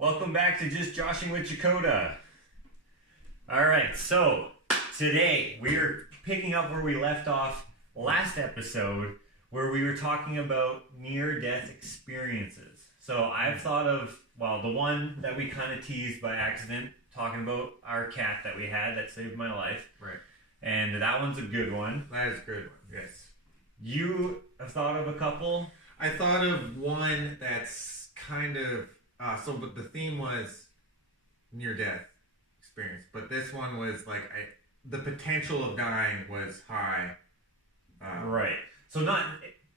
Welcome back to Just Joshing with Jakota. Alright, so today we are picking up where we left off last episode where we were talking about near-death experiences. So I've thought of, well, the one that we kind of teased by accident, talking about our cat that we had that saved my life. Right. And that one's a good one. That is a good one, yes. You have thought of a couple? I thought of one that's kind of, but the theme was near-death experience. But this one was like, the potential of dying was high. Right. So not,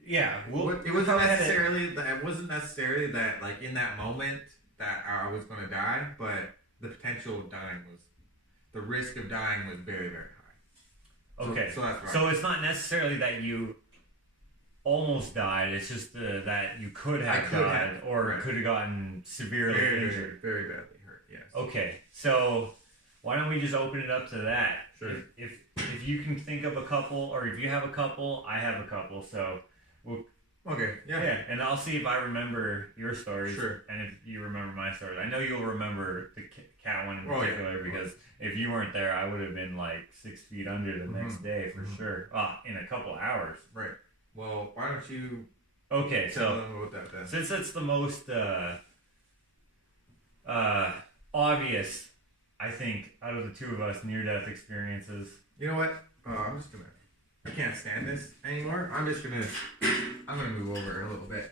yeah. It wasn't necessarily that like in that moment that I was going to die, but the potential of dying was, the risk of dying was very, very high. Okay. So that's right. So it's not necessarily that you almost died. It's just that you could have died or could have gotten severely injured. Very badly hurt, yes. Okay. So why don't we just open it up to that? Sure. If you can think of a couple, or if you have a couple, I have a couple. So we'll... Okay, yeah. And I'll see if I remember your stories. Sure. And if you remember my stories. I know you'll remember the cat one in particular because if you weren't there, I would have been like 6 feet under the next day for sure. In a couple hours. Right. Well, why don't you so tell them about that then? Since it's the most obvious, I think, out of the two of us near-death experiences. You know what? I can't stand this anymore. I'm gonna move over a little bit.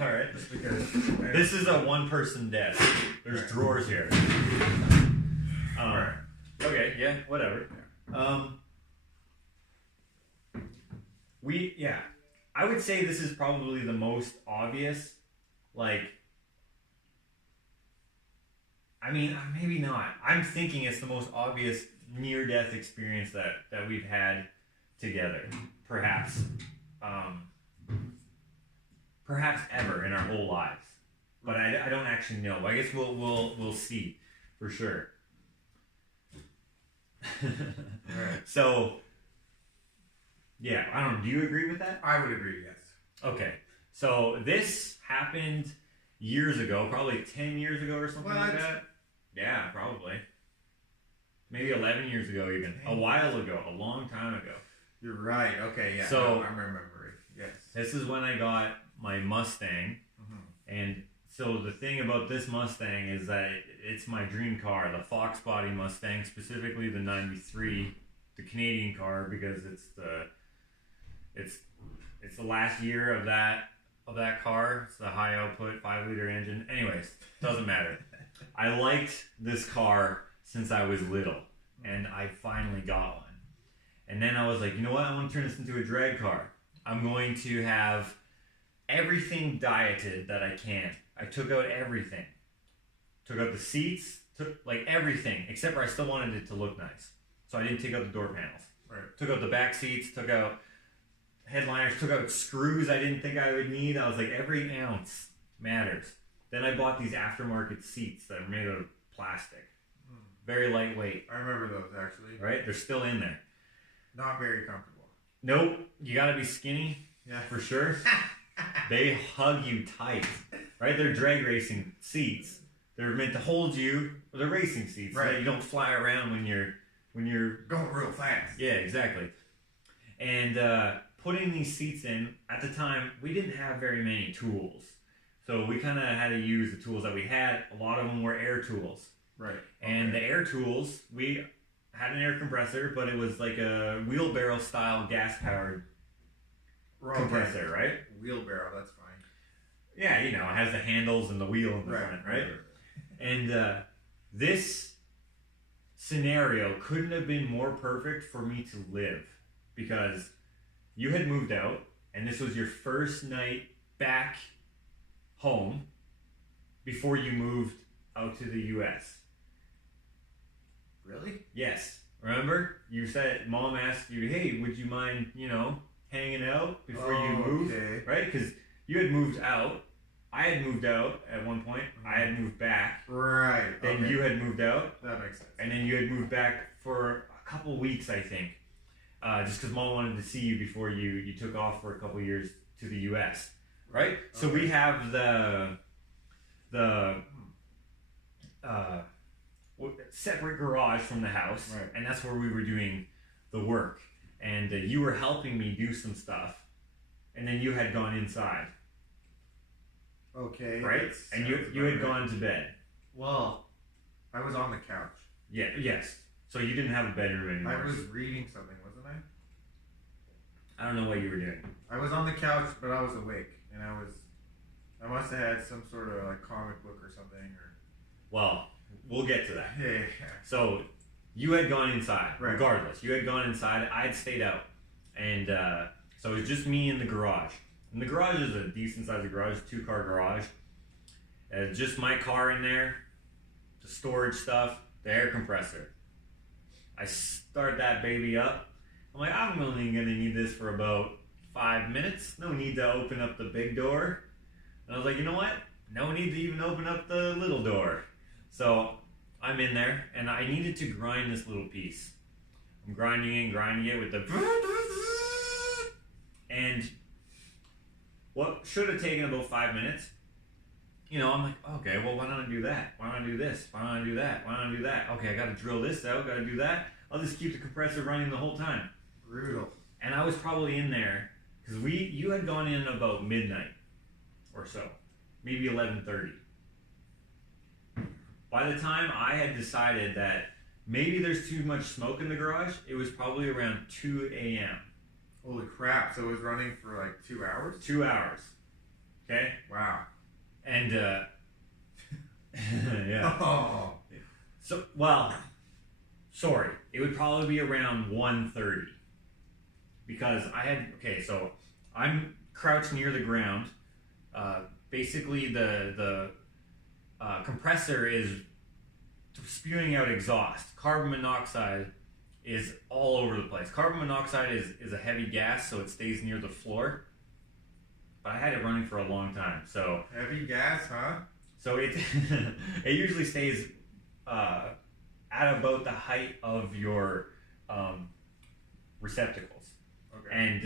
All right. Just because this is a one-person desk. There's drawers here. Alright. Okay, yeah, whatever. I would say this is probably the most obvious, like, I mean, maybe not. I'm thinking it's the most obvious near-death experience that we've had together, perhaps ever in our whole lives. But I don't actually know. I guess we'll see for sure. Alright. So, yeah, I don't know. Do you agree with that? I would agree, yes. Okay. So this happened years ago, probably 10 years ago or something like that. Yeah, probably. Maybe 11 years ago even. A while ago. A long time ago. You're right. Okay, yeah. So, I'm remembering. Yes. This is when I got my Mustang. And so the thing about this Mustang is that it's my dream car. The Fox body Mustang, specifically the 93. The Canadian car, because it's the last year of that car. It's the high output 5-liter engine. Anyways, doesn't matter. I liked this car since I was little, and I finally got one. And then I was like, you know what? I want to turn this into a drag car. I'm going to have everything dieted that I can. I took out everything. Took out the seats, took like everything, except for I still wanted it to look nice. So I didn't take out the door panels. Right. Took out the back seats, took out headliners, took out screws I didn't think I would need. I was like, every ounce matters. Then I bought these aftermarket seats that are made out of plastic. Very lightweight. I remember those, actually. Right? They're still in there. Not very comfortable. Nope. You gotta be skinny. Yeah. For sure. They hug you tight. Right? They're drag racing seats. They're meant to hold you. They're racing seats. Right. So that you don't fly around when you're going real fast. Yeah, exactly. And putting these seats in, at the time, we didn't have very many tools. So we kind of had to use the tools that we had. A lot of them were air tools. Right. And the air tools, we had an air compressor, but it was like a wheelbarrow style gas-powered compressor, right? Wheelbarrow, that's fine. Yeah, you know, it has the handles and the wheel in the front, right? And this scenario couldn't have been more perfect for me to live, because you had moved out, and this was your first night back home before you moved out to the U.S. Really? Yes. Remember? You said, Mom asked you, hey, would you mind, hanging out before you moved? Okay. Right? Because you had moved out. I had moved out at one point. I had moved back. Right. Then you had moved out. That makes sense. And then you had moved back for a couple weeks, I think. Just because Mom wanted to see you before you took off for a couple years to the U.S. Right? So we have the separate garage from the house, right. and that's where we were doing the work. And you were helping me do some stuff, and then you had gone inside. Okay. Right? And you had gone to bed. Well, I was on the couch. Yeah. Yes. So you didn't have a bedroom anymore. I was reading something, wasn't I? I don't know what you were doing. I was on the couch, but I was awake, and I must have had some sort of like comic book or something, or. Well, we'll get to that. Yeah. So you had gone inside. Right. Regardless, you had gone inside. I had stayed out, and so it was just me in the garage. And the garage is a decent sized garage, 2-car garage. Just my car in there, the storage stuff, the air compressor. I start that baby up. I'm like, I'm only gonna need this for about 5 minutes. No need to open up the big door. And I was like, you know what? No need to even open up the little door. So I'm in there, and I needed to grind this little piece. I'm grinding it with the... And what should have taken about 5 minutes, I'm like, okay, well, why don't I do that? Why don't I do this? Why don't I do that? Why don't I do that? Okay, I got to drill this out, got to do that. I'll just keep the compressor running the whole time. Brutal. And I was probably in there, because you had gone in about midnight or so, maybe 11:30. By the time I had decided that maybe there's too much smoke in the garage, it was probably around 2 a.m. Holy crap, so it was running for like 2 hours? 2 hours. Okay? Wow. And, yeah. Oh. So, sorry. It would probably be around 1:30. Because so I'm crouched near the ground. Basically, the compressor is spewing out exhaust. Carbon monoxide is all over the place. Carbon monoxide is a heavy gas, so it stays near the floor. But I had it running for a long time, so... Heavy gas, huh? So it usually stays at about the height of your receptacles. Okay. And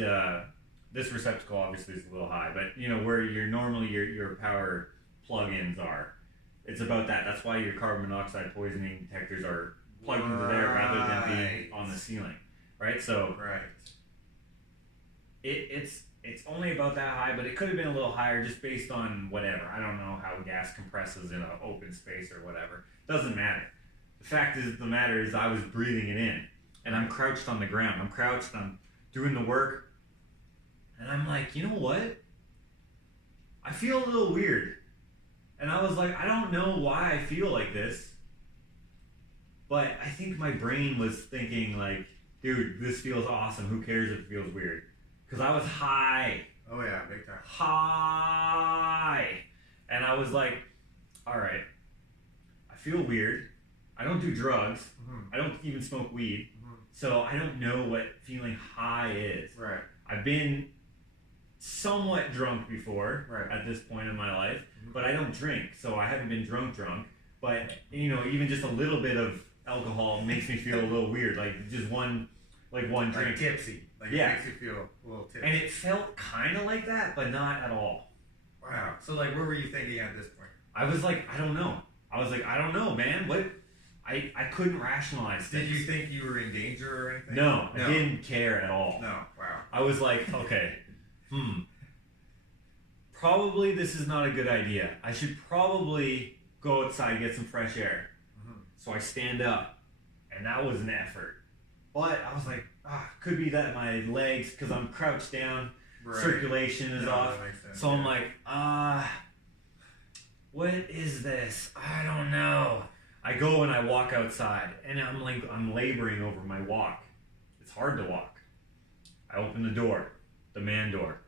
this receptacle obviously is a little high, but where your power plug-ins are, it's about that. That's why your carbon monoxide poisoning detectors are plugged into there rather than being on the ceiling, right? So right. It's only about that high, but it could have been a little higher just based on whatever. I don't know how gas compresses in an open space or whatever. Doesn't matter. The fact is, the matter is I was breathing it in, and I'm crouched on the ground. I'm doing the work, and I'm like, you know what? I feel a little weird. And I was like, I don't know why I feel like this, but I think my brain was thinking like, dude, this feels awesome. Who cares if it feels weird? Because I was high. Oh yeah, big time. High. And I was like, all right, I feel weird. I don't do drugs. Mm-hmm. I don't even smoke weed. Mm-hmm. So I don't know what feeling high is. Right. I've been somewhat drunk before right. at this point in my life, mm-hmm. but I don't drink. So I haven't been drunk. But, even just a little bit of alcohol makes me feel a little weird. Like just one drink. Like tipsy. Like yeah. It makes you feel a little tipsy. And it felt kind of like that, but not at all. Wow. So like, what were you thinking at this point? I was like, I don't know. I don't know, man. What? I couldn't rationalize things. Did you think you were in danger or anything? No, I didn't care at all. No. Wow. I was like, okay, probably this is not a good idea. I should probably go outside and get some fresh air. Mm-hmm. So I stand up, and that was an effort. But I was like, could be that my legs, because I'm crouched down, right. Circulation is off. That makes sense, so I'm like, what is this? I don't know. I go and I walk outside, and I'm laboring over my walk. It's hard to walk. I open the door, the man door.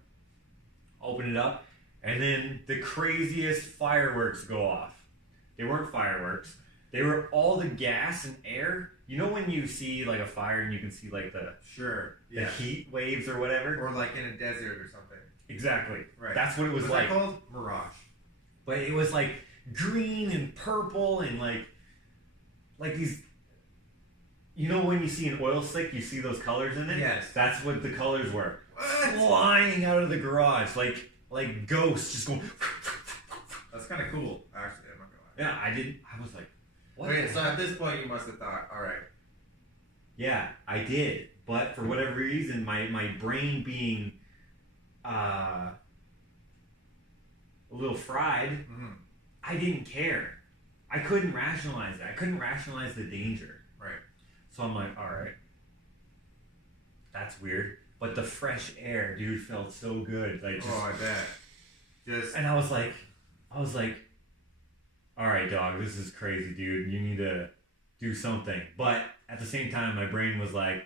Open it up, and then the craziest fireworks go off. They weren't fireworks. They were all the gas and air. You know when you see like a fire and you can see like the heat waves or whatever? Or like in a desert or something. Exactly. Right. That's what it was like. That called? Mirage. But it was like green and purple and like these. You know when you see an oil slick, you see those colors in it? Yes. That's what the colors were. What? Flying out of the garage like ghosts just going. That's kind of cool, actually. I'm not gonna lie. Yeah, I was like, what? Wait, so at this point you must have thought, all right. Yeah, I did, but for whatever reason, my brain being a little fried, I didn't care. I couldn't rationalize that. I couldn't rationalize the danger. Right. So I'm like, all right, that's weird. But the fresh air, dude, felt so good. Like, just, I bet. and I was like, all right, dog, this is crazy, dude. You need to do something. But at the same time, my brain was like,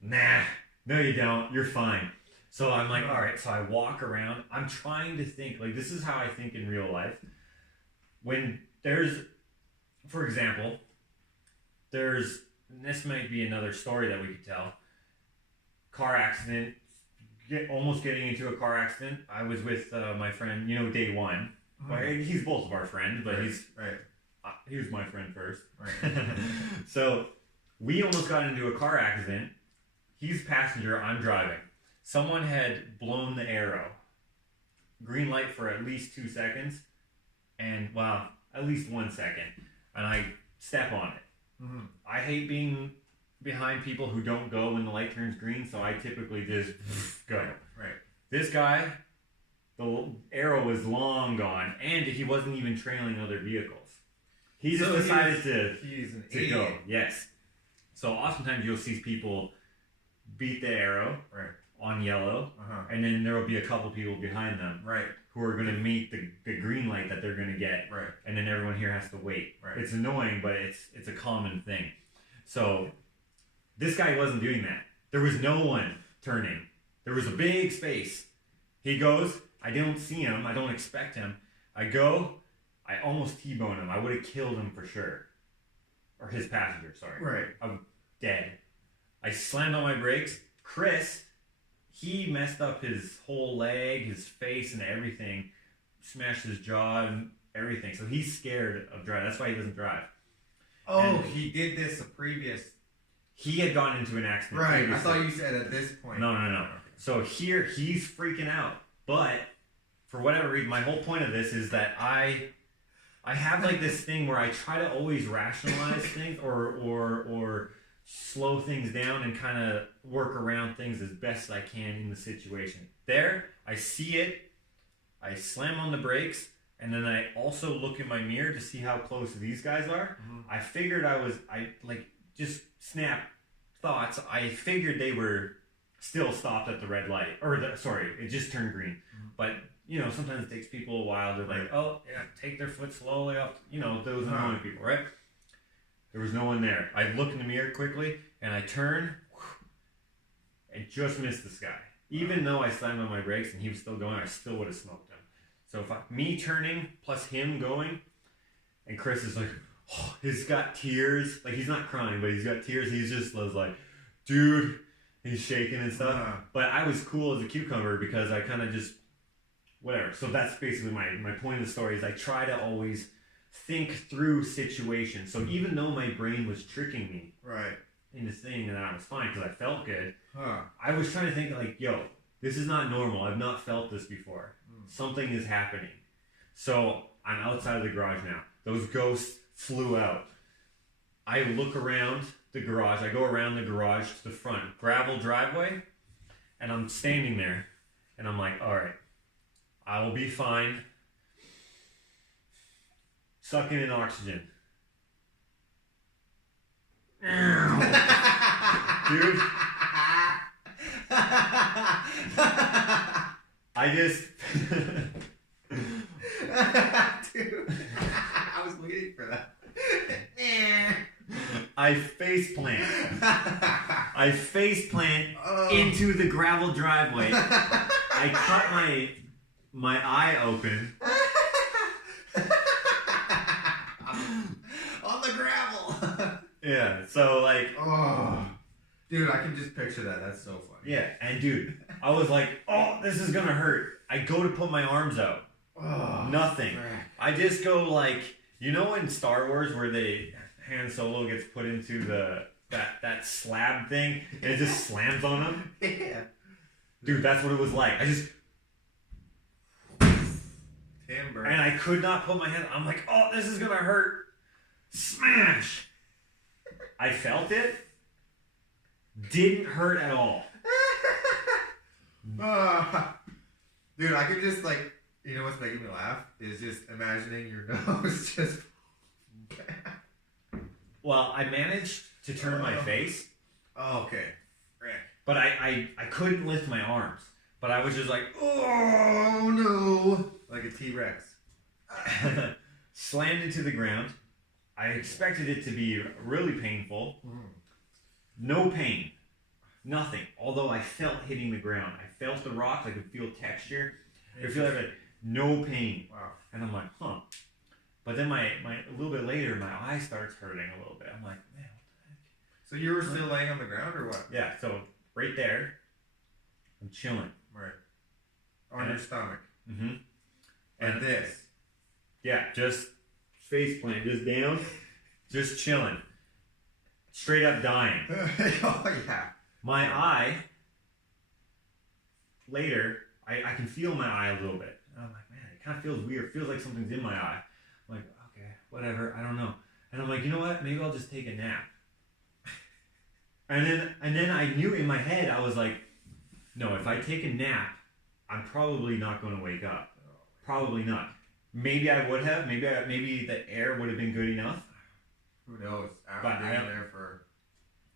nah, no, you don't. You're fine. So I'm like, all right. So I walk around. I'm trying to think. Like, this is how I think in real life. When there's, for example, this might be another story that we could tell. Car accident, almost getting into a car accident. I was with my friend, day one. Well, he's both of our friends, but he was my friend first. Right. So we almost got into a car accident. He's passenger, I'm driving. Someone had blown the arrow. Green light for at least 2 seconds. And, at least 1 second. And I step on it. I hate being behind people who don't go when the light turns green, so I typically just go. Right. This guy, the arrow was long gone, and he wasn't even trailing other vehicles. He just decided to go. Yes. So oftentimes you'll see people beat the arrow on yellow, and then there will be a couple people behind them who are going to meet the green light that they're going to get, and then everyone here has to wait. It's annoying, but it's a common thing. So this guy wasn't doing that. There was no one turning. There was a big space. He goes, I don't see him, I don't expect him. I go, I almost T-bone him. I would have killed him for sure. Or his passenger, sorry. Right. I'm dead. I slammed on my brakes. Chris, he messed up his whole leg, his face, and everything. Smashed his jaw and everything. So he's scared of driving. That's why he doesn't drive. Oh, and he did this a previous... He had gone into an accident. Right. Previously. I thought you said at this point. No. So here, he's freaking out. But for whatever reason, my whole point of this is that I have like this thing where I try to always rationalize things or slow things down and kind of work around things as best I can in the situation. There, I see it, I slam on the brakes, and then I also look in my mirror to see how close these guys are. I figured just snap thoughts. I figured they were still stopped at the red light, it just turned green. But sometimes it takes people a while to take their foot slowly up. Those annoying people, right? There was no one there. I look in the mirror quickly and I turn and just missed this guy. Even though I slammed on my brakes and he was still going, I still would have smoked him. So me turning plus him going, and Chris is like, he's got tears. Like, he's not crying, but he's got tears. He's just was like, dude, he's shaking and stuff. But I was cool as a cucumber because I kind of just, whatever. So that's basically my point of the story is I try to always think through situations. So even though my brain was tricking me into saying that I was fine because I felt good, I was trying to think like, yo, this is not normal. I've not felt this before. Something is happening. So I'm outside of the garage now. Those ghosts flew out. I look around the garage. I go around the garage to the front. Gravel driveway. And I'm standing there. And I'm like, all right, I will be fine. Sucking in oxygen. Dude. I just... Dude. I was waiting for that. I face plant. Into the gravel driveway. I cut my eye open. On the gravel. Yeah, so like... Oh. Dude, I can just picture that. That's so funny. Yeah, and dude, I was like, oh, this is gonna hurt. I go to put my arms out. Oh, nothing. Frick. I just go like, in Star Wars where Han Solo gets put into that slab thing and it just slams on him? Yeah. Dude, that's what it was like. I just... Timber. And I could not put my hand... I'm like, oh, this is gonna hurt. Smash! I felt it. Didn't hurt at all. Dude, I could just like, you know what's making me laugh is just imagining your nose just. Well, I managed to turn my face. Oh, okay. Right. But I couldn't lift my arms. But I was just like, Oh no! Like a T-Rex. slammed into the ground. I expected it to be really painful. No pain. Nothing. Although I felt hitting the ground. I felt the rocks. I could feel texture. I could feel like no pain. Wow. And I'm like, huh. But then a little bit later, my eye starts hurting a little bit. I'm like, man, what the heck? So you were still laying on the ground or what? Yeah, so right there, I'm chilling. Right. On your stomach. Mm-hmm. And this. Yeah, just face plant, just down, just chilling. Straight up dying. Oh, yeah. My eye, later, I can feel my eye a little bit. And I'm like, man, it kind of feels weird. It feels like something's in my eye. I'm like, okay, whatever, I don't know. And I'm like, you know what? Maybe I'll just take a nap. And then I knew in my head, I was like, no, if I take a nap, I'm probably not going to wake up. Probably not. Maybe I would have. Maybe the air would have been good enough. Who knows? But After being there for...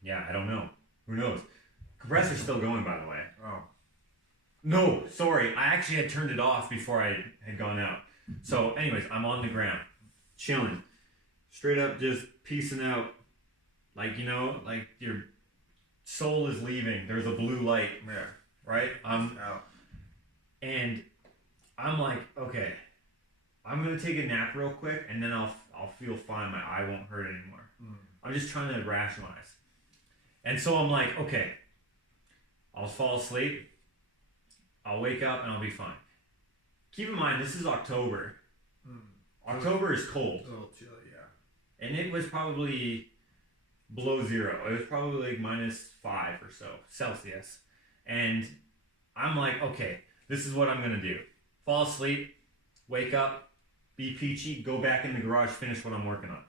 Yeah, I don't know. Who knows? Compressor's still going, by the way. Oh. No, sorry. I actually had turned it off before I had gone out. So, anyways, I'm on the ground, chilling, straight up, just piecing out. Like, you know, like your soul is leaving. There's a blue light. Yeah. Right? Out. And I'm like, okay, I'm gonna take a nap real quick, and then I'll feel fine. My eye won't hurt anymore. I'm just trying to rationalize. And so I'm like, okay, I'll fall asleep. I'll wake up and I'll be fine. Keep in mind, this is October. October is cold. A little chilly, yeah. And it was probably below zero. It was probably like -5 or so Celsius. And I'm like, okay, this is what I'm gonna do. Fall asleep, wake up, be peachy, go back in the garage, finish what I'm working on.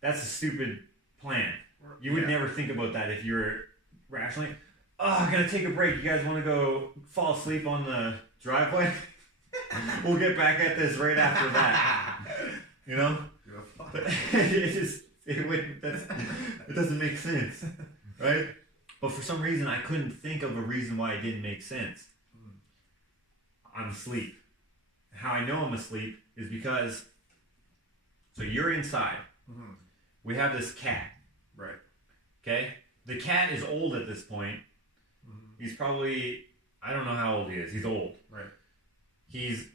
That's a stupid plan. You would never think about that if you were rationally, oh, I'm gonna take a break. You guys wanna go fall asleep on the driveway? We'll get back at this right after that. You know? It doesn't make sense. Right? But for some reason, I couldn't think of a reason why it didn't make sense. I'm asleep. How I know I'm asleep is because, so you're inside. We have this cat. Right. Okay? The cat is old at this point. He's probably, I don't know how old he is. He's old. Right. He's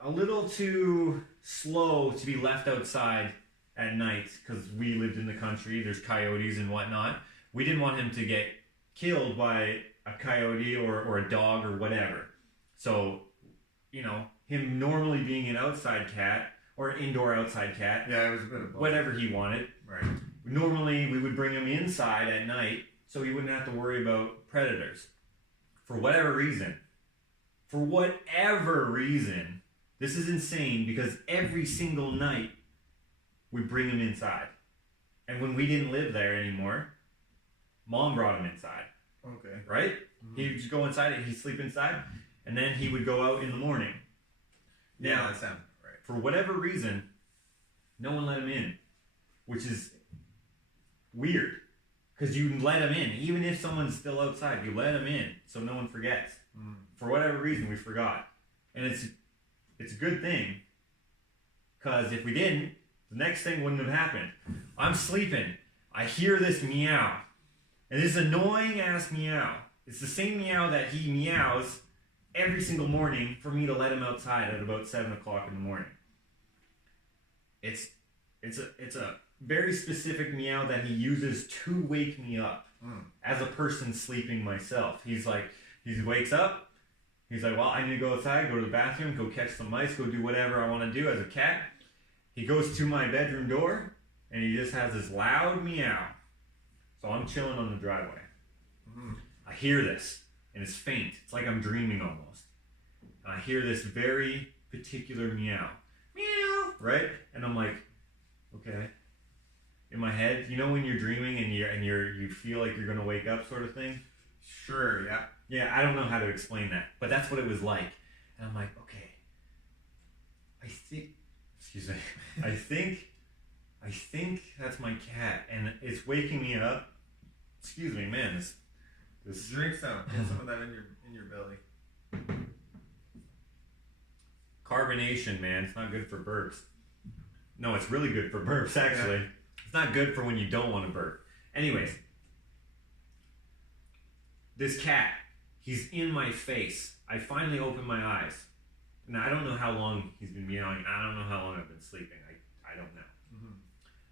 a little too slow to be left outside at night because we lived in the country. There's coyotes and whatnot. We didn't want him to get killed by a coyote or a dog or whatever. So, you know, him normally being an outside cat or an indoor outside cat. Yeah, it was a bit of both. Whatever he wanted. Right. Normally, we would bring him inside at night so he wouldn't have to worry about predators. For whatever reason, this is insane because every single night we bring him inside. And when we didn't live there anymore, Mom brought him inside. Okay. Right? He would just go inside and he'd sleep inside, and then he would go out in the morning. Now, that sounds right. For whatever reason, no one let him in, which is weird. Because you let him in. Even if someone's still outside, you let him in so no one forgets. For whatever reason, we forgot. And it's a good thing. Because if we didn't, the next thing wouldn't have happened. I'm sleeping. I hear this meow. And this annoying ass meow. It's the same meow that he meows every single morning for me to let him outside at about 7 o'clock in the morning. It's a very specific meow that he uses to wake me up as a person sleeping myself. He wakes up, he's like, well, I need to go outside, go to the bathroom, go catch some mice, go do whatever I want to do as a cat. He goes to my bedroom door, and he just has this loud meow. So I'm chilling on the driveway. I hear this, and it's faint. It's like I'm dreaming almost. And I hear this very particular meow. Meow, right? And I'm like, Okay. In my head, you know when you're dreaming and you feel like you're gonna wake up, sort of thing. Sure. Yeah. Yeah, I don't know how to explain that, but that's what it was like. And I'm like, okay, excuse me, I think that's my cat, and it's waking me up. Excuse me, man. This Drink some. Get some of that in your belly. carbonation, man. It's not good for burps. No, it's really good for burps, actually. Yeah. It's not good for when you don't want to burp. Anyways, this cat, he's in my face. I finally open my eyes. Now, I don't know how long he's been meowing. I don't know how long I've been sleeping. I don't know. Mm-hmm.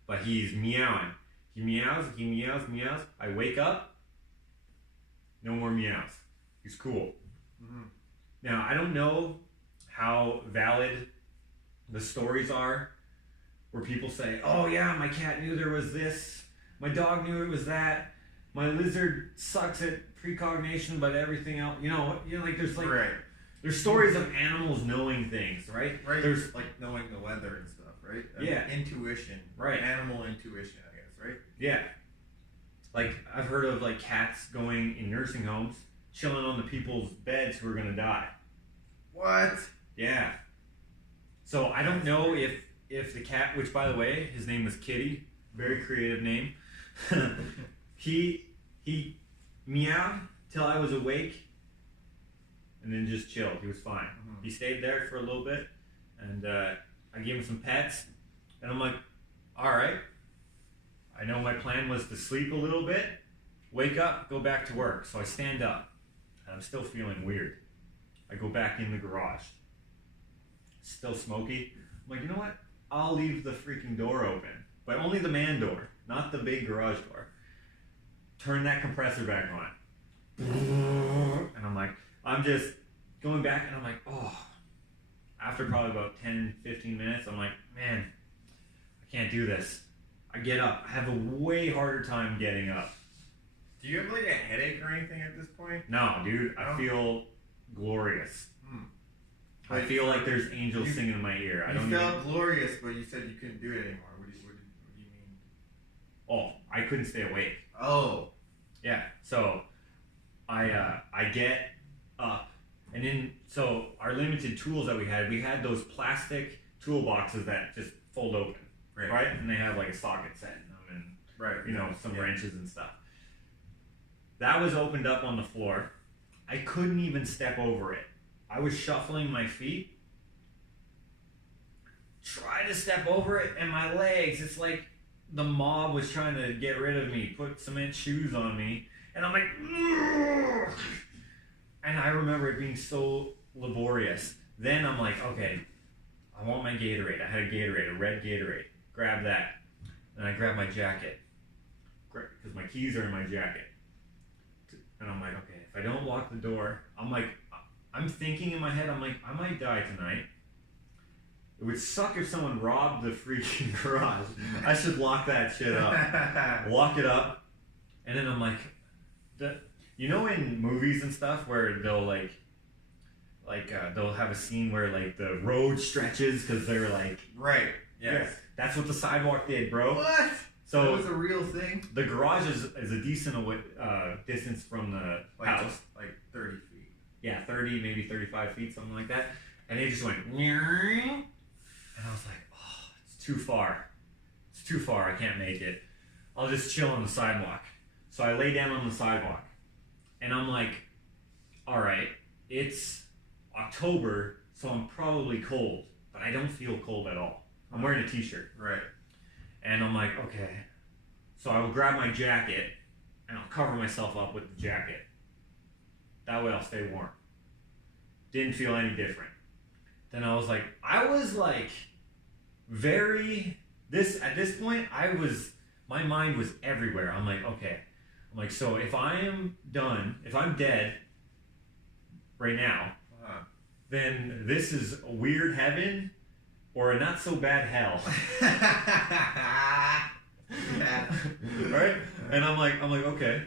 But he's meowing. He meows. I wake up. No more meows. He's cool. Mm-hmm. Now, I don't know how valid the stories are where people say, oh yeah, my cat knew there was this. My dog knew it was that. My lizard sucks at precognition, but everything else, like there's like, right. There's stories of animals knowing things, right? Right. There's like knowing the weather and stuff, right? Yeah. Intuition. Right. Animal intuition, I guess, right? Yeah. Like I've heard of like cats going in nursing homes, chilling on the people's beds who are gonna die. What? Yeah. So I don't know if the cat, which by the way, his name was Kitty, very creative name. he meowed till I was awake. And then just chilled. He was fine. Mm-hmm. He stayed there for a little bit, and I gave him some pets. And I'm like, all right. I know my plan was to sleep a little bit, wake up, go back to work. So I stand up, and I'm still feeling weird. I go back in the garage. Still smoky. I'm like, you know what? I'll leave the freaking door open, but only the man door, not the big garage door. Turn that compressor back on. And I'm like, I'm just going back and I'm like, oh, after probably about 10, 15 minutes, I'm like, man, I can't do this. I get up. I have a way harder time getting up. Do you have like a headache or anything at this point? No, dude, I feel glorious. I feel like there's angels singing in my ear. You felt glorious, but you said you couldn't do it anymore. What do you mean? Oh, I couldn't stay awake. Oh. Yeah, so I get up, and then so our limited tools that we had those plastic toolboxes that just fold open, right? And they have like a socket set in them, and some wrenches and stuff. That was opened up on the floor. I couldn't even step over it. I was shuffling my feet, try to step over it, and my legs, it's like the mob was trying to get rid of me, put cement shoes on me, and I'm like, ugh! And I remember it being so laborious. Then I'm like, okay, I want my Gatorade. I had a Gatorade, a red Gatorade. Grab that. And I grab my jacket, because my keys are in my jacket. And I'm like, okay, if I don't lock the door, I'm thinking in my head, I'm like, I might die tonight. It would suck if someone robbed the freaking garage. I should lock that shit up. Lock it up. And then I'm like, you know in movies and stuff where they'll they'll have a scene where like the road stretches because they're like... Right, yes. Yeah, that's what the sidewalk did, bro. What? So that was a real thing? The garage is a decent distance from the house. Like 30 feet. Yeah, 30, maybe 35 feet, something like that. And it just went... And I was like, oh, it's too far. It's too far. I can't make it. I'll just chill on the sidewalk. So I lay down on the sidewalk. And I'm like, all right, it's October, so I'm probably cold. But I don't feel cold at all. I'm wearing a t-shirt. Right. And I'm like, okay. So I will grab my jacket, and I'll cover myself up with the jacket. That way I'll stay warm. Didn't feel any different. Then I was like, at this point, my mind was everywhere. I'm like, okay. I'm like, so if I am done, if I'm dead right now, then this is a weird heaven or a not so bad hell. Right? And I'm like, okay.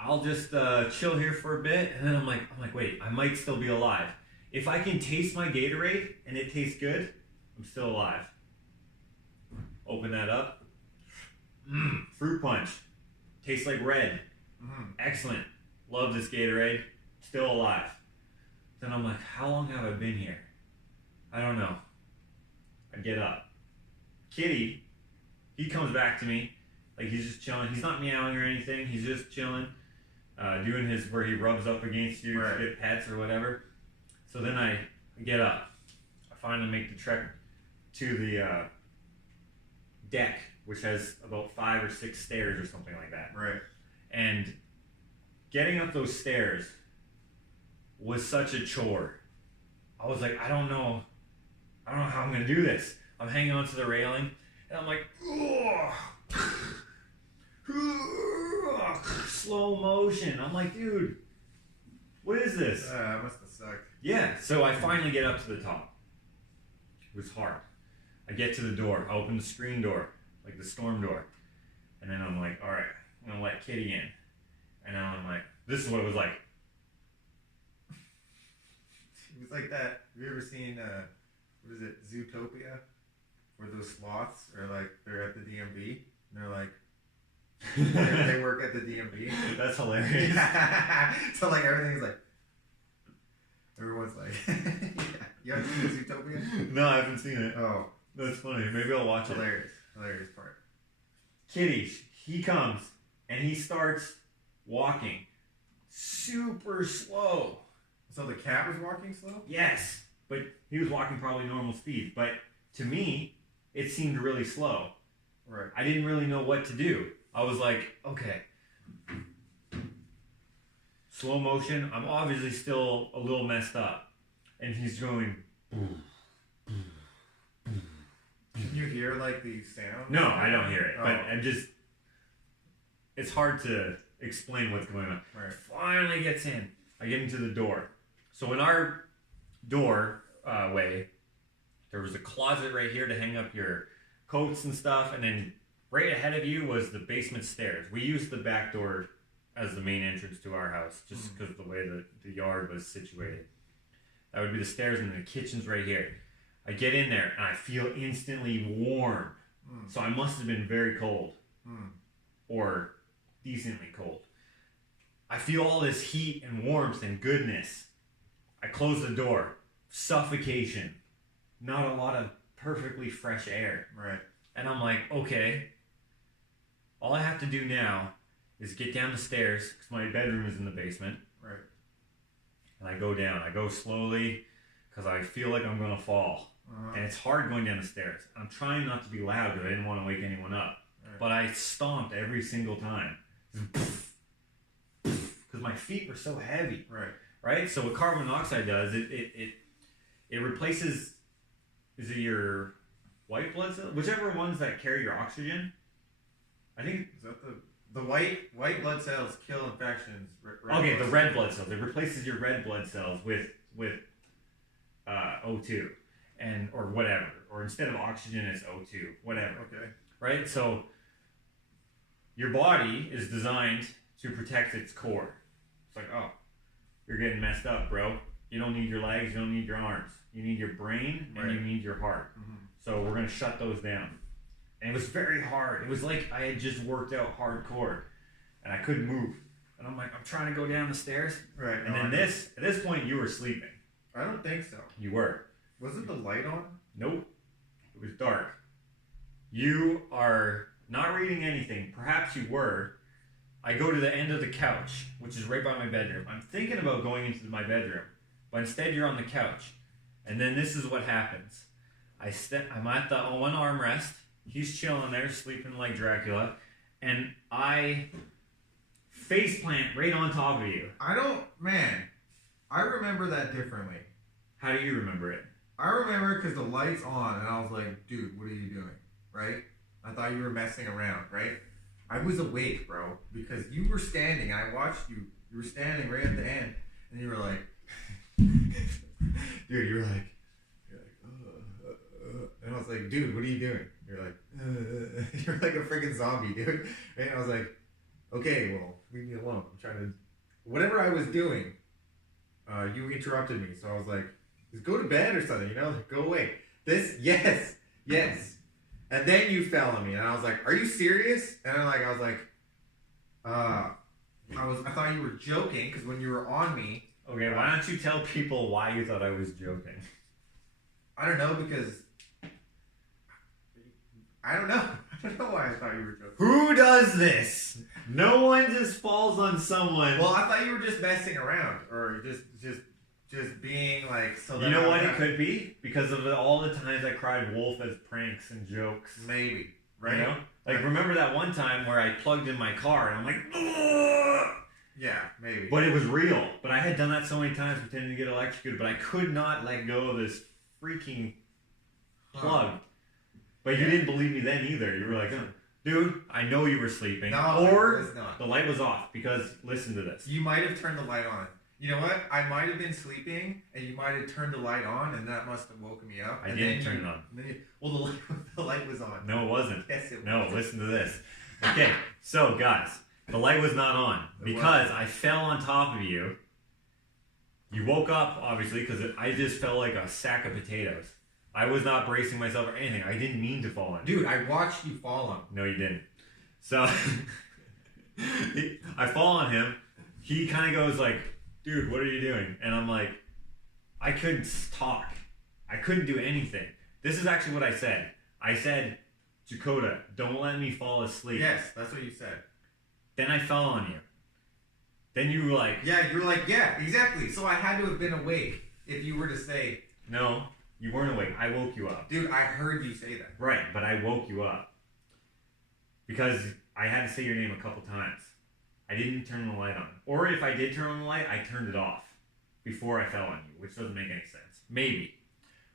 I'll just chill here for a bit, and then I'm like, wait, I might still be alive. If I can taste my Gatorade and it tastes good, I'm still alive. Open that up. Fruit punch. Tastes like red. Excellent. Love this Gatorade. Still alive. Then I'm like, how long have I been here? I don't know. I get up. Kitty, he comes back to me. Like he's just chilling. He's not meowing or anything. He's just chilling. Doing his where he rubs up against you to get pets or whatever. So then I get up. I finally make the trek to the deck, which has about 5 or 6 stairs or something like that. Right. And getting up those stairs was such a chore. I was like, I don't know how I'm gonna do this. I'm hanging onto the railing, and I'm like, slow motion. I'm like, dude, what is this? That must have sucked. Yeah, so I finally get up to the top. It was hard. I get to the door. I open the screen door, like the storm door. And then I'm like, all right, I'm going to let Kitty in. And now I'm like, this is what it was like. It was like that. Have you ever seen, what is it, Zootopia? Where those sloths are like, they're at the DMV. And they're like, they work at the DMV. That's hilarious. So like everything's like, everyone's like, yeah. You haven't seen Zootopia? No, I haven't seen it. Oh. That's funny. Maybe I'll watch Hilarious. it. Hilarious part. Kitty, he comes and he starts walking super slow. So the cat was walking slow? Yes, but he was walking probably normal speed. But to me, it seemed really slow. Right. I didn't really know what to do. I was like, okay. Slow motion. I'm obviously still a little messed up. And he's going... Can you hear like the sound? No, I don't hear it. Oh. But I'm just... It's hard to explain what's going on. Right. Finally gets in. I get into the door. So in our door way, there was a closet right here to hang up your coats and stuff. And then right ahead of you was the basement stairs. We used the back door as the main entrance to our house just because of the way the yard was situated. That would be the stairs, and the kitchen's right here. I get in there and I feel instantly warm. So I must have been very cold or decently cold. I feel all this heat and warmth and goodness. I close the door. Suffocation. Not a lot of perfectly fresh air. Right. And I'm like, okay, all I have to do now is get down the stairs because my bedroom is in the basement. Right. And I go down. I go slowly because I feel like I'm going to fall. And it's hard going down the stairs. I'm trying not to be loud because I didn't want to wake anyone up. Right. But I stomped every single time. Because my feet were so heavy. Right. Right? So what carbon monoxide does, it replaces, is it your white blood cells? Whichever ones that carry your oxygen. I think... Is that the white blood cells kill infections. Okay, the red blood cells. It replaces your red blood cells with O2 and or whatever, or instead of oxygen it's O2, whatever. Okay. Right? So your body is designed to protect its core. It's like, oh, you're getting messed up, bro. You don't need your legs, you don't need your arms. You need your brain and you need your heart. So we're gonna shut those down. And it was very hard. It was like I had just worked out hardcore and I couldn't move. And I'm like, I'm trying to go down the stairs. Right. And then at this point you were sleeping. I don't think so. You were. Wasn't the light on? Nope. It was dark. You are not reading anything. Perhaps you were. I go to the end of the couch, which is right by my bedroom. I'm thinking about going into my bedroom, but instead you're on the couch. And then this is what happens. I'm at the one armrest. He's chilling there, sleeping like Dracula. And I face plant right on top of you. I remember that differently. How do you remember it? I remember because the light's on, and I was like, dude, what are you doing? Right? I thought you were messing around, right? I was awake, bro, because you were standing. I watched you. You were standing right at the end, and you were like, dude, you're like, and I was like, dude, what are you doing? You're like, you're like a freaking zombie, dude. And I was like, okay, well, leave me alone. I'm trying to, whatever I was doing, you interrupted me. So I was like, just go to bed or something, like, go away. Yes. And then you fell on me, and I was like, "Are you serious?" And I was like, I thought you were joking because when you were on me. Okay, why don't you tell people why you thought I was joking? I don't know because I don't know. I don't know why I thought you were joking. Who does this? No one just falls on someone. Well, I thought you were just messing around or just being like. So you know what it could be? Because of all the times I cried wolf as pranks and jokes. Maybe, right? You know? Like, remember that one time where I plugged in my car and I'm like, ugh! Yeah, maybe. But it was real. But I had done that so many times pretending to get electrocuted, but I could not let go of this freaking plug. But you didn't believe me then either. You were like, oh, dude, I know you were sleeping. No, or it was not. The light was off because, listen to this. You might have turned the light on. You know what? I might have been sleeping, and you might have turned the light on, and that must have woken me up. I didn't turn it on. Well, the light was on. No, it wasn't. Yes, it was. No, listen to this. Okay, so guys, the light was not on because I fell on top of you. You woke up, obviously, because I just felt like a sack of potatoes. I was not bracing myself or anything. I didn't mean to fall on you. Dude, I watched you fall on. No, you didn't. So, I fall on him. He kind of goes like, dude, what are you doing? And I'm like, I couldn't talk. I couldn't do anything. This is actually what I said. I said, Jakota, don't let me fall asleep. Yes, that's what you said. Then I fell on you. Then you were like... Yeah, you were like, yeah, exactly. So I had to have been awake if you were to say... No, you weren't awake. I woke you up. Dude, I heard you say that. Right, but I woke you up. Because I had to say your name a couple times. I didn't turn the light on. Or if I did turn on the light, I turned it off before I fell on you, which doesn't make any sense. Maybe.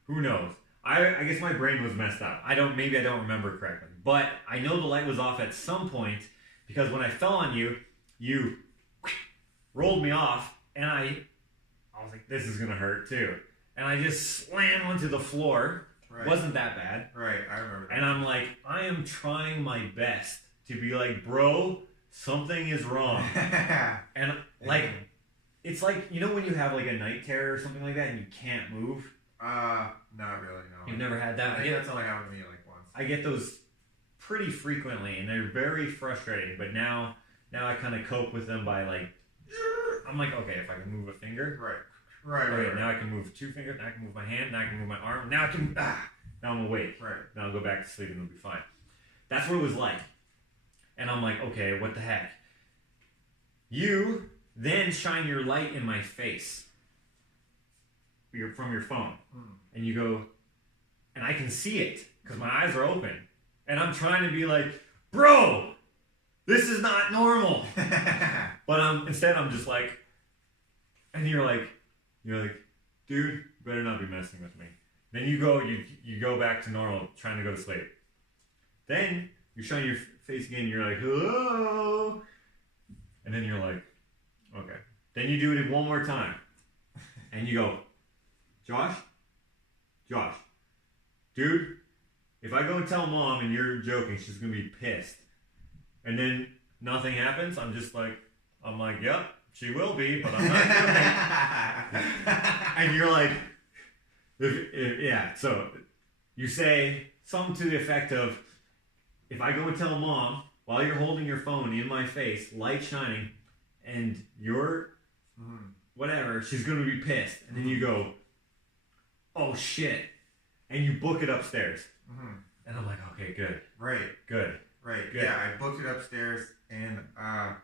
Who knows? I guess my brain was messed up. Maybe I don't remember correctly. But I know the light was off at some point because when I fell on you, you rolled me off and I was like, this is gonna hurt too. And I just slammed onto the floor. Right. Wasn't that bad. Right, I remember that. And I'm like, I am trying my best to be like, bro, something is wrong. And like, it's like, you know when you have like a night terror or something like that and you can't move? Not really, no. You've never had that? I think that's only happened to me like once. I get those pretty frequently and they're very frustrating, but now I kind of cope with them by like, I'm like, okay, if I can move a finger. Right. Now I can move 2 fingers, now I can move my hand, now I can move my arm, now I can, now I'm awake. Right. Now I'll go back to sleep and it'll be fine. That's what it was like. And I'm like, okay, what the heck? You then shine your light in my face. From your phone. And you go, and I can see it because my eyes are open. And I'm trying to be like, bro, this is not normal. But instead I'm just like, and you're like, dude, better not be messing with me. Then you go back to normal, trying to go to sleep. Then you shine your face again, and you're like, hello. And then you're like, okay. Then you do it one more time. And you go, Josh, dude, if I go and tell mom and you're joking, she's going to be pissed. And then nothing happens. I'm like, yep, she will be, but I'm not doing it. And you're like, yeah. So you say something to the effect of, if I go and tell mom while you're holding your phone in my face, light shining, and you're whatever, she's going to be pissed. And then you go, oh shit. And you book it upstairs. And I'm like, okay, good. Good. Yeah, I booked it upstairs, and I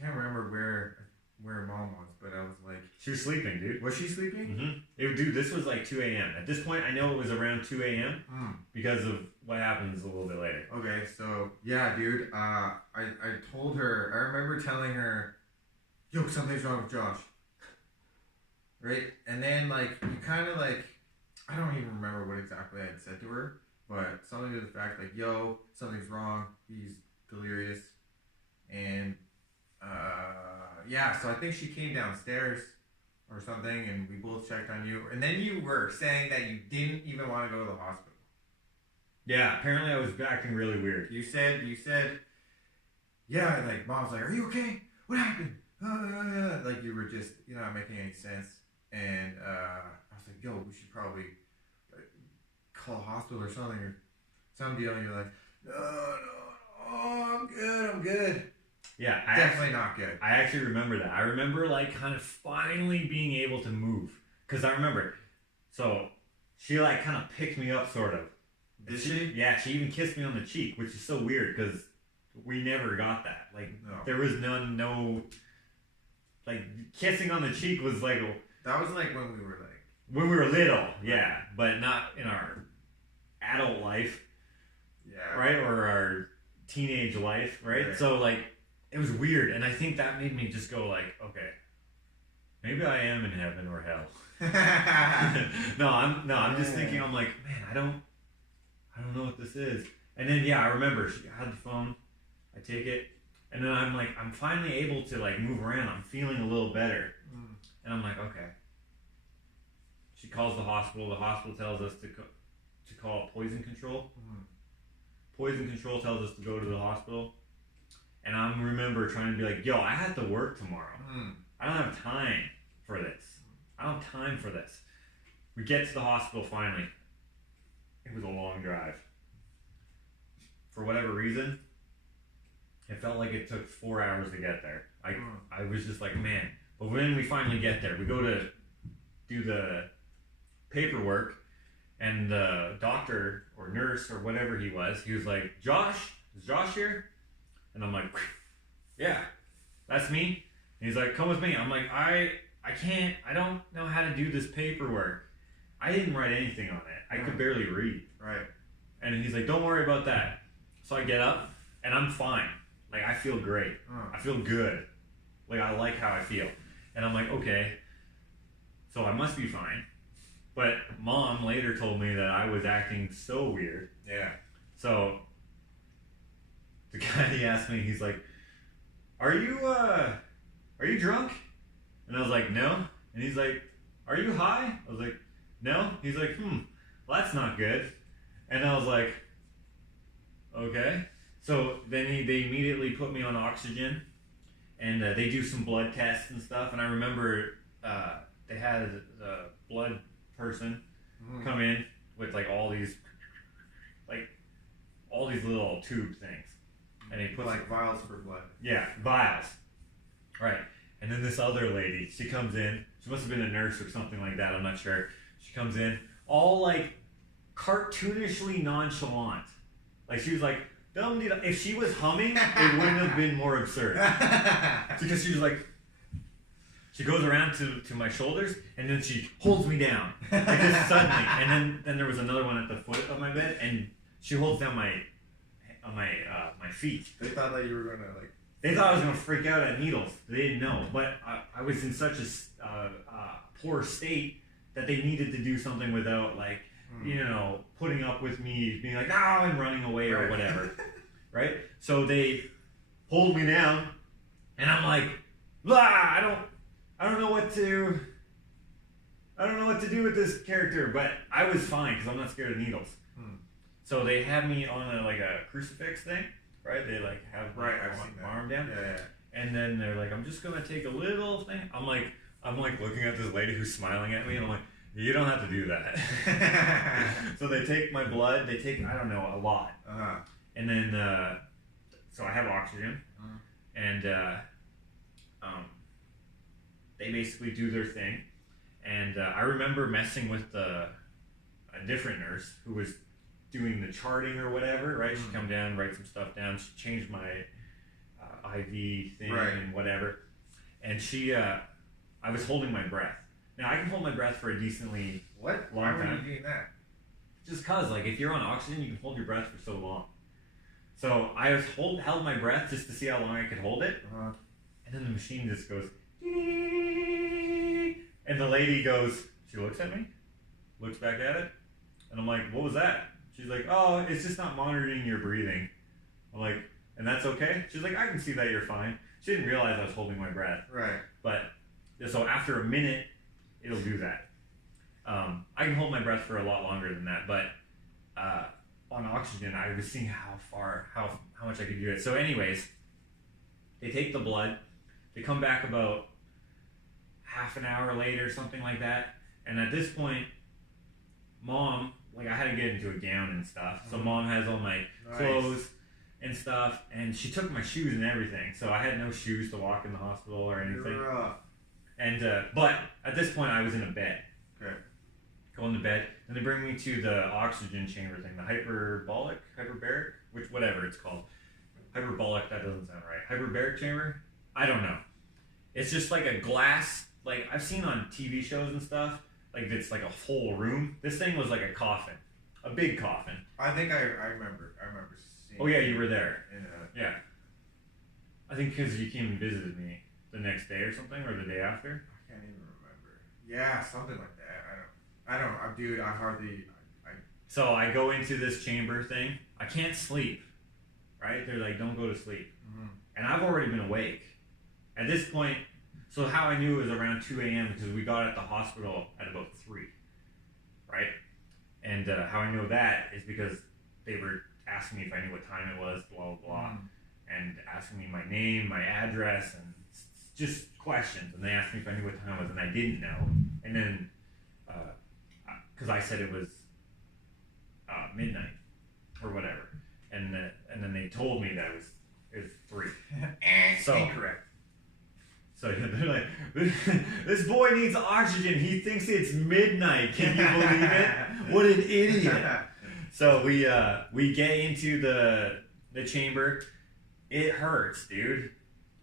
can't remember where mom was, but I was like... She was sleeping, dude. Was she sleeping? Dude, this was like 2 a.m. At this point, I know it was around 2 a.m. Because of what happens a little bit later. Okay, so, yeah, dude, I told her, I remember telling her, yo, something's wrong with Josh. Right? And then, like, you kind of, like, I don't even remember what exactly I had said to her, but something to the fact, like, yo, something's wrong, he's delirious, and, yeah, so I think she came downstairs or something, and we both checked on you, and then you were saying that you didn't even want to go to the hospital. Yeah, apparently I was acting really weird. You said, yeah, like, mom's like, are you okay? What happened? Like, you were just, you're not making any sense. And I was like, yo, we should probably call a hospital or something. some deal, and you're like, no, I'm good. Yeah, Definitely not good. I actually remember that. I remember like kind of finally being able to move. Because I remember, so she like kind of picked me up sort of. Did she? Yeah, she even kissed me on the cheek, which is so weird because we never got that. Like, there was no, like, kissing on the cheek was like, that was like when we were little, yeah, but not in our adult life, right, or our teenage life, right? So like, it was weird, and I think that made me just go like, okay, maybe I am in heaven or hell. I'm just thinking, I'm like, man, I don't know what this is. And then I remember she had the phone. I take it, and then I'm like, I'm finally able to like move around. I'm feeling a little better, and I'm like, okay. She calls the hospital. The hospital tells us to call poison control. Poison control tells us to go to the hospital. And I remember trying to be like, yo, I have to work tomorrow. I don't have time for this. I don't have time for this. We get to the hospital finally. It was a long drive. For whatever reason, it felt like it took 4 hours to get there. I was just like, man. But when we finally get there, we go to do the paperwork, and the doctor or nurse or whatever he was like, Josh? Is Josh here? And I'm like, yeah, that's me. And he's like, come with me. I'm like, I can't, I don't know how to do this paperwork. I didn't write anything on it. I could barely read. Right. And he's like, don't worry about that. So I get up, and I'm fine. Like, I feel great. I feel good. Like, I like how I feel. And I'm like, okay, so I must be fine. But Mom later told me that I was acting so weird. Yeah. So the guy, he asked me, he's like, are you drunk? And I was like, no. And he's like, are you high? I was like, no. He's like, well, that's not good. And I was like, okay. So then they immediately put me on oxygen, and they do some blood tests and stuff. And I remember they had a blood person come in with like all these little tube things, and they put like vials for blood. Yeah, vials. Right. And then this other lady, she comes in. She must have been a nurse or something like that. I'm not sure. She comes in, all like cartoonishly nonchalant. Like she was like, if she was humming, it wouldn't have been more absurd. Because she was like, she goes around to my shoulders, and then she holds me down, like just suddenly. And then there was another one at the foot of my bed, and she holds down my feet. They thought that you were gonna like. They thought I was gonna freak out at needles. They didn't know, but I was in such a poor state that they needed to do something without like putting up with me being like, no, I'm running away or whatever, right? So they hold me down, and I'm like, I don't know what to do with this character, but I was fine because I'm not scared of needles. So they have me on a crucifix thing, right? They like have my arm down, and then they're like, I'm just gonna take a little thing. I'm like looking at this lady who's smiling at me, and I'm like, you don't have to do that. So they take my blood. They take, I don't know, a lot, and then so I have oxygen, and they basically do their thing. And I remember messing with a different nurse who was doing the charting or whatever, right? She'd come down, write some stuff down. She changed my IV thing and whatever. And I was holding my breath. Now, I can hold my breath for a decently long time. Why were you doing that? Just because, like, if you're on oxygen, you can hold your breath for so long. So I was held my breath just to see how long I could hold it. And then the machine just goes, and the lady goes, she looks at me, looks back at it, and I'm like, what was that? She's like, oh, it's just not monitoring your breathing. I'm like, and that's okay? She's like, I can see that you're fine. She didn't realize I was holding my breath. Right. But, so after a minute, it'll do that. I can hold my breath for a lot longer than that, but on oxygen, I was seeing how much I could do it. So anyways, they take the blood, they come back about half an hour later, something like that, and at this point, Mom like I had to get into a gown and stuff. So mom has all my clothes and stuff, and she took my shoes and everything. So I had no shoes to walk in the hospital or anything. And but at this point, I was in a bed. Okay. Go in the bed. Then they bring me to the oxygen chamber thing, the hyperbaric, whatever it's called. Hyperbolic, that doesn't sound right. Hyperbaric chamber? I don't know. It's just like a glass, like I've seen on TV shows and stuff, like it's like a whole room. This thing was like a coffin, a big coffin. I think I remember seeing. Oh yeah, you were there. In yeah. I think because you came and visited me the next day or something, or the day after. I can't even remember. Yeah, something like that. I don't know, dude. I hardly. So I go into this chamber thing. I can't sleep. Right? They're like, don't go to sleep. Mm-hmm. And I've already been awake. At this point, so how I knew it was around 2 a.m. because we got at the hospital at about 3. Right? And how I know that is because they were asking me if I knew what time it was, blah, blah, blah. And asking me my name, my address, and just questions. And they asked me if I knew what time it was, and I didn't know. And then, because I said it was midnight or whatever. And then they told me that it was 3. So incorrect. So they're like, this boy needs oxygen. He thinks it's midnight. Can you believe it? What an idiot! So we get into the chamber. It hurts, dude.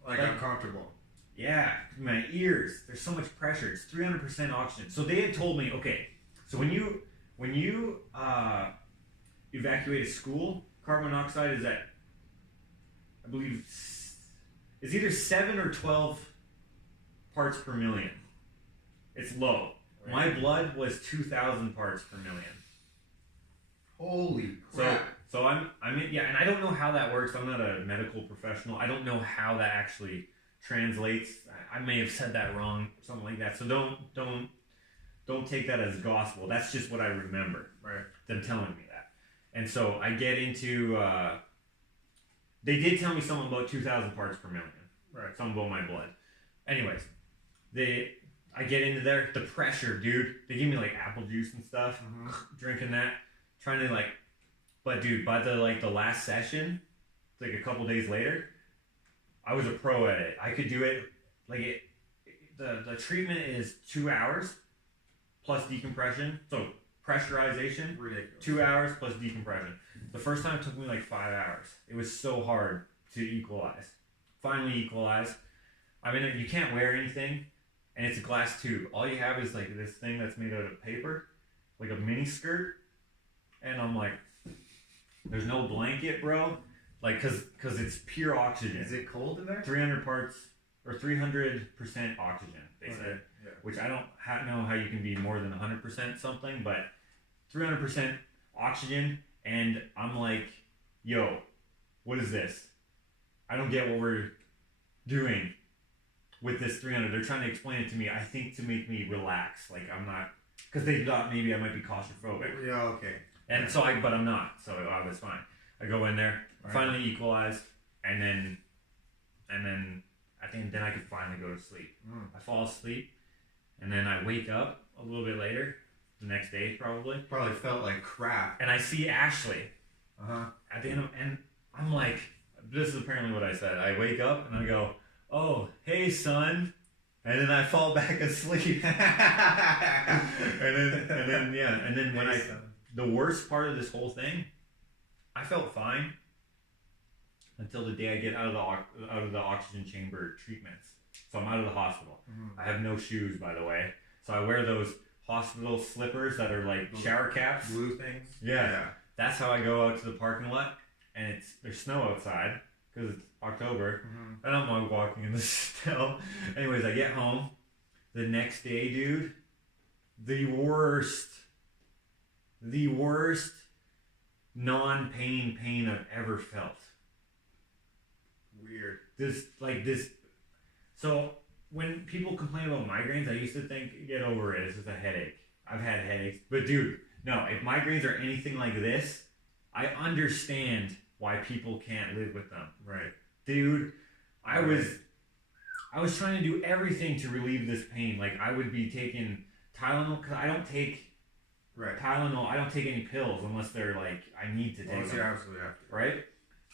Like uncomfortable. Yeah, my ears. There's so much pressure. It's 300% oxygen. So they had told me, okay, so when you evacuate a school, carbon monoxide is at, I believe, it's either 7 or 12 parts per million. It's low. Right. My blood was 2,000 parts per million. Holy crap. So I'm yeah, and I don't know how that works. I'm not a medical professional. I don't know how that actually translates. I may have said that wrong, something like that. So don't take that as gospel. That's just what I remember. Right. Them telling me that. And so I get into they did tell me something about 2,000 parts per million. Right. Something about my blood. Anyways, I get into there. The pressure, dude. They give me like apple juice and stuff. Drinking that. Trying to like, but dude, by the last session, like a couple days later, I was a pro at it. I could do it. Like the treatment is 2 hours plus decompression. So pressurization, ridiculous. 2 hours plus decompression. The first time it took me like 5 hours. It was so hard to equalize. Finally equalized. I mean, you can't wear anything, and it's a glass tube. All you have is like this thing that's made out of paper, like a mini skirt. And I'm like, there's no blanket, bro. Like, cause it's pure oxygen. Is it cold in there? 300 parts or 300% oxygen, they said. Yeah. Which I don't know how you can be more than 100% something, but 300% oxygen. And I'm like, yo, what is this? I don't get what we're doing with this 300. They're trying to explain it to me, I think to make me relax. Like, I'm not, because they thought maybe I might be claustrophobic. Yeah, okay. And so but I'm not, so I was fine. I go in there, finally equalize, and then I think then I could finally go to sleep. I fall asleep, and then I wake up a little bit later, the next day probably. Probably felt like crap. And I see Ashley. At the end of, and I'm like, this is apparently what I said. I wake up and I go, oh, hey son. And then I fall back asleep. and then when the worst part of this whole thing, I felt fine until the day I get out of the oxygen chamber treatments. So I'm out of the hospital. I have no shoes, by the way. So I wear those hospital slippers that are like shower caps. Blue things. Yeah. That's how I go out to the parking lot, and there's snow outside because it's October, and I'm like walking in the snow. Anyways, I get home. The next day, dude, the worst non-pain pain I've ever felt. Weird. This. So when people complain about migraines, I used to think, get over it, it's just a headache. I've had headaches. But dude, no, if migraines are anything like this, I understand why people can't live with them. Right. Dude, I was trying to do everything to relieve this pain. Like, I would be taking Tylenol, because I don't take Right. Tylenol, I don't take any pills unless they're like, I need to take Well, them. you absolutely have to. Right?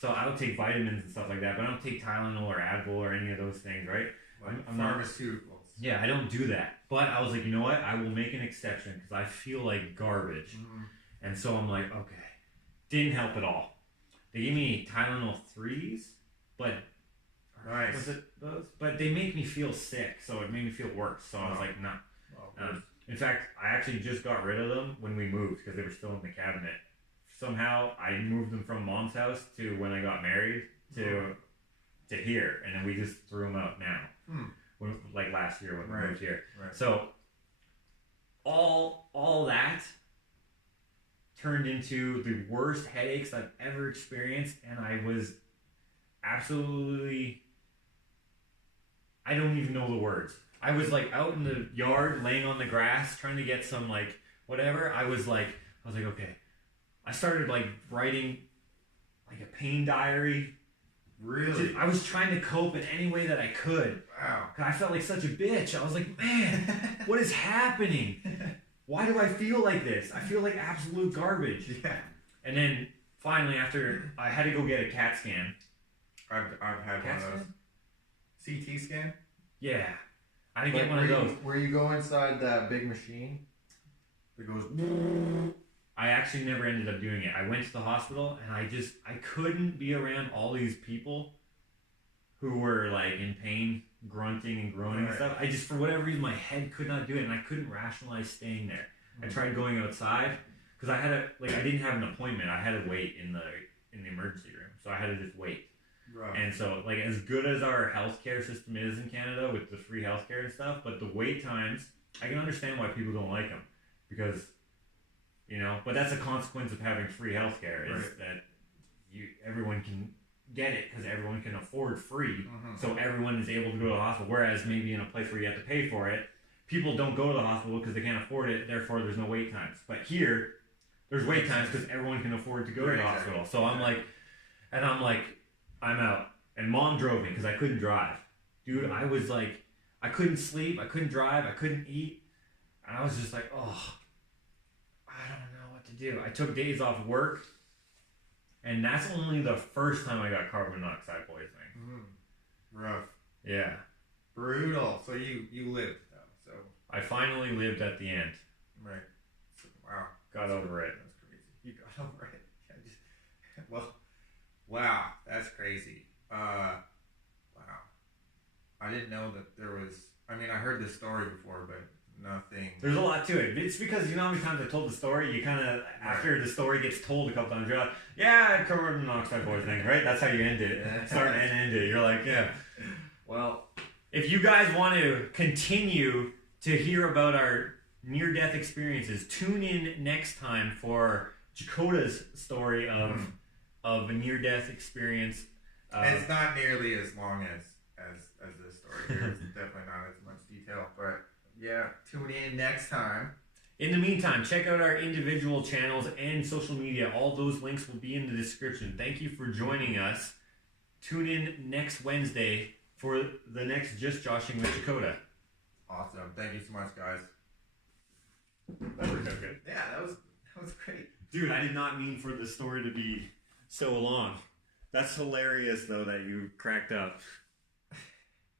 So I don't take vitamins and stuff like that, but I don't take Tylenol or Advil or any of those things, right? Like I'm not, pharmaceuticals. yeah, I don't do that. But I was like, you know what? I will make an exception because I feel like garbage. Mm-hmm. And so I'm like, okay. Didn't help at all. They gave me Tylenol 3s, but Nice. was it those? But they make me feel sick, so it made me feel worse. So I was like, nah. In fact, I actually just got rid of them when we moved because they were still in the cabinet. Somehow I moved them from Mom's house to when I got married to here, and then we just threw them out now. When, like last year when we moved here. Right. So all that turned into the worst headaches I've ever experienced, and I was absolutely, I don't even know the words. I was like out in the yard laying on the grass trying to get some like whatever. I was like okay. I started like writing like a pain diary. Really? I was trying to cope in any way that I could. Wow. I felt like such a bitch. I was like, man, what is happening? Why do I feel like this? I feel like absolute garbage. Yeah. And then finally, after I had to go get a CAT scan. I've had CAT one of those. CT scan? Yeah. I didn't get one of those. Where you go inside that big machine? It goes. I actually never ended up doing it. I went to the hospital and I couldn't be around all these people who were like in pain, grunting and groaning and stuff. I just, for whatever reason, my head could not do it and I couldn't rationalize staying there. I tried going outside because I didn't have an appointment. I had to wait in the emergency room. So I had to just wait. Right. And so, like, as good as our healthcare system is in Canada with the free healthcare and stuff, but the wait times, I can understand why people don't like them because, you know, but that's a consequence of having free healthcare is that everyone can get it because everyone can afford free, so everyone is able to go to the hospital. Whereas maybe in a place where you have to pay for it, people don't go to the hospital because they can't afford it. Therefore, there's no wait times. But here, there's wait times because everyone can afford to go to the hospital. So I'm like, I'm out. And Mom drove me because I couldn't drive. Dude, I was like, I couldn't sleep, I couldn't drive, I couldn't eat. And I was just like, oh, I don't know what to do. I took days off work. And that's only the first time I got carbon monoxide poisoning. Rough. Yeah. Brutal. So you lived though. So I finally lived at the end. right. So, wow. Got over it. That's crazy. You got over it. Wow. That's crazy. Wow. I didn't know that there was. I mean, I heard this story before, but nothing. There's a lot to it. It's because you know how many times I told the story, you kind of, after the story gets told a couple times, you're like, yeah, carbon monoxide poisoning, right? That's how you end it. Start and end it. You're like, yeah. Well, if you guys want to continue to hear about our near-death experiences, tune in next time for Jakota's story of a near-death experience. It's not nearly as long as this story. There's definitely not as much detail, but yeah, tune in next time. In the meantime, check out our individual channels and social media. All those links will be in the description. Thank you for joining us. Tune in next Wednesday for the next Just Joshing with Jakota. Awesome. Thank you so much, guys. That worked out good. Yeah, that was great. Dude, I did not mean for the story to be so long. That's hilarious, though, that you cracked up.